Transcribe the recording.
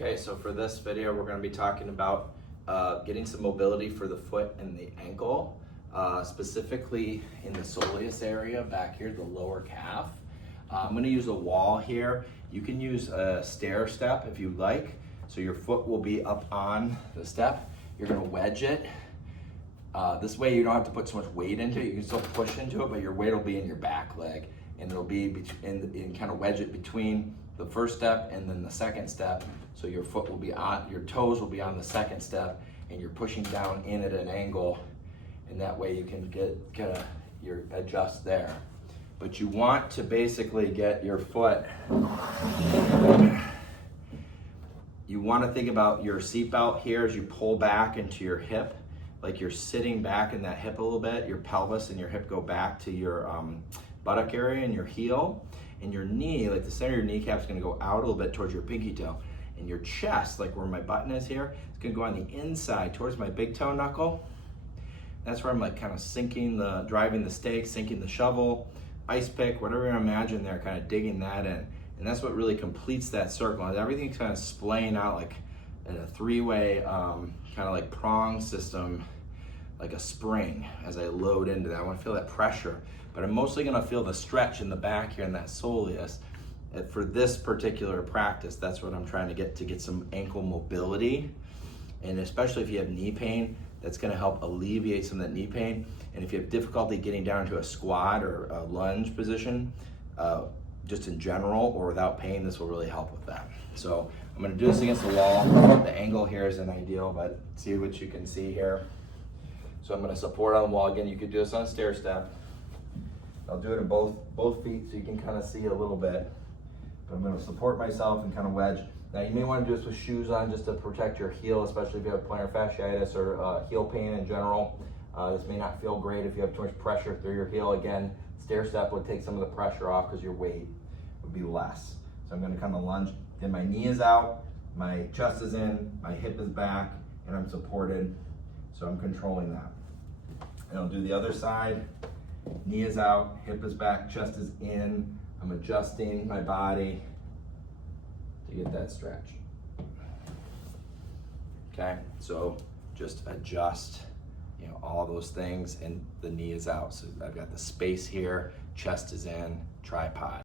Okay, so for this video, we're going to be talking about getting some mobility for the foot and the ankle, specifically in the soleus area back here, the lower calf. I'm going to use a wall here. You can use a stair step if you like. So your foot will be up on the step. You're going to wedge it. This way you don't have to put so much weight into it. You can still push into it, but your weight will be in your back leg. And it'll be in kind of wedge it between the first step and then the second step. So your foot will be on, your toes will be on the second step, and you're pushing down in at an angle, and that way you can get your adjust there. But you want to basically get your foot, you want to think about your seatbelt here as you pull back into your hip, like you're sitting back in that hip a little bit. Your pelvis and your hip go back to your buttock area and your heel, and your knee, like the center of your kneecap, is going to go out a little bit towards your pinky toe, and your chest, like where my button is here, it's going to go on the inside towards my big toe knuckle. That's where I'm like kind of driving the stake, sinking the shovel, ice pick, whatever you imagine there, kind of digging that in. And that's what really completes that circle. And everything's kind of splaying out like in a three-way kind of like prong system, like a spring as I load into that. I want to feel that pressure, but I'm mostly going to feel the stretch in the back here in that soleus. For this particular practice, that's what I'm trying to get some ankle mobility. And especially if you have knee pain, that's going to help alleviate some of that knee pain. And if you have difficulty getting down to a squat or a lunge position, just in general or without pain, this will really help with that. So I'm going to do this against the wall. The angle here isn't ideal, but see what you can see here. So I'm going to support on the wall. Again, you could do this on a stair step. I'll do it in both feet so you can kind of see a little bit. But I'm going to support myself and kind of wedge. Now you may want to do this with shoes on just to protect your heel, especially if you have plantar fasciitis or heel pain in general. This may not feel great if you have too much pressure through your heel. Again, stair step would take some of the pressure off because your weight would be less. So I'm going to kind of lunge. Then my knee is out, my chest is in, my hip is back, and I'm supported. So I'm controlling that. And I'll do the other side. Knee is out, hip is back, chest is in. I'm adjusting my body to get that stretch. Okay, so just adjust, all those things, and the knee is out. So I've got the space here, chest is in, tripod.